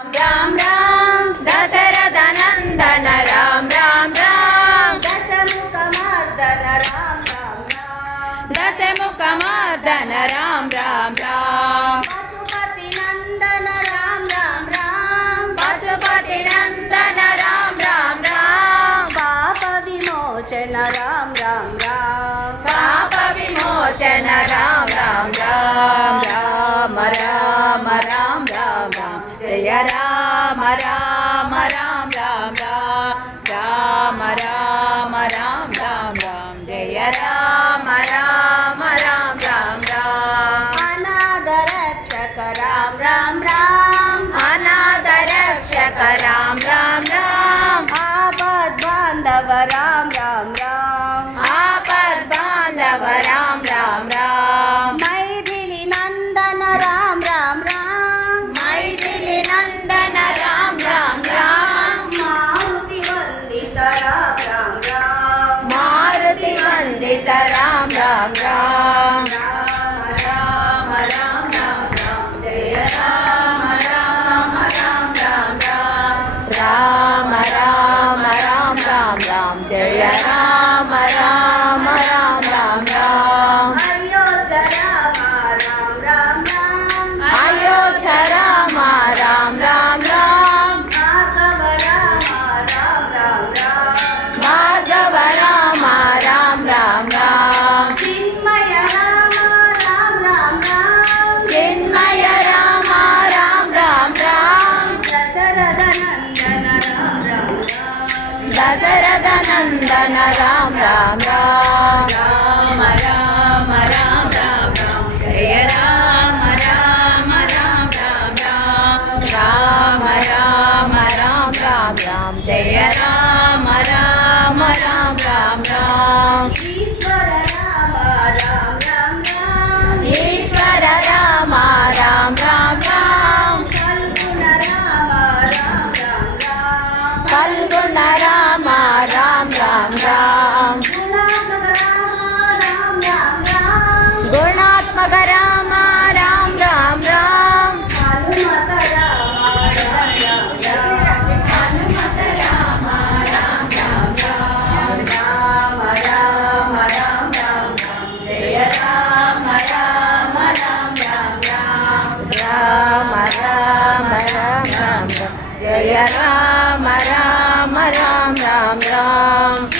राम राम दशरथ नंदन राम राम राम दशमुख मर्दन राम राम राम दशमुख मर्दन राम राम राम पशुपति नंदन राम राम राम पशुपति नंदन राम राम राम पाप विमोचन राम राम राम पाप विमोचन राम राम राम राम राम राम राम राम जय राम राम राम राम राम राम राम राम राम राम जय राम राम राम राम राम अनाथ रक्षक राम राम राम अनाथ रक्षक राम राम राम आपद बांधव राम राम राम आपद बांधव राम राम राम मैथिली नंदन राम राम राम मैथिली नंदन राम राम राम मारुति वंदित राम राम राम मारुति वंदित राम राम राम राम राम राम राम जय राम राम राम राम राम राम राम राम राम जय राम राम राम राम राम अयोध्या राम राम राम राम अयोध्या राम राम राम राम भार्गव राम राम राम राम भार्गव राम राम राम राम चिन्मय राम राम राम राम चिन्मय राम राम राम राम दशरथ नंदन राम राम राम दशरथ नंदन राम राम राम राम राम राम राम राम जय राम राम राम राम राम राम राम राम राम जय राम राम राम राम राम ईश्वर राम राम राम राम ईश्वर राम राम राम राम फल्गुन राम राम राम राम फल्गुन राम राम राम राम गुणात्मक राम राम राम गुणात्मक राम राम राम हनुमत राम हनुमत राम राम राम राम राम राम राम राम जय राम राम राम राम राम राम राम राम राम जय राम राम राम राम राम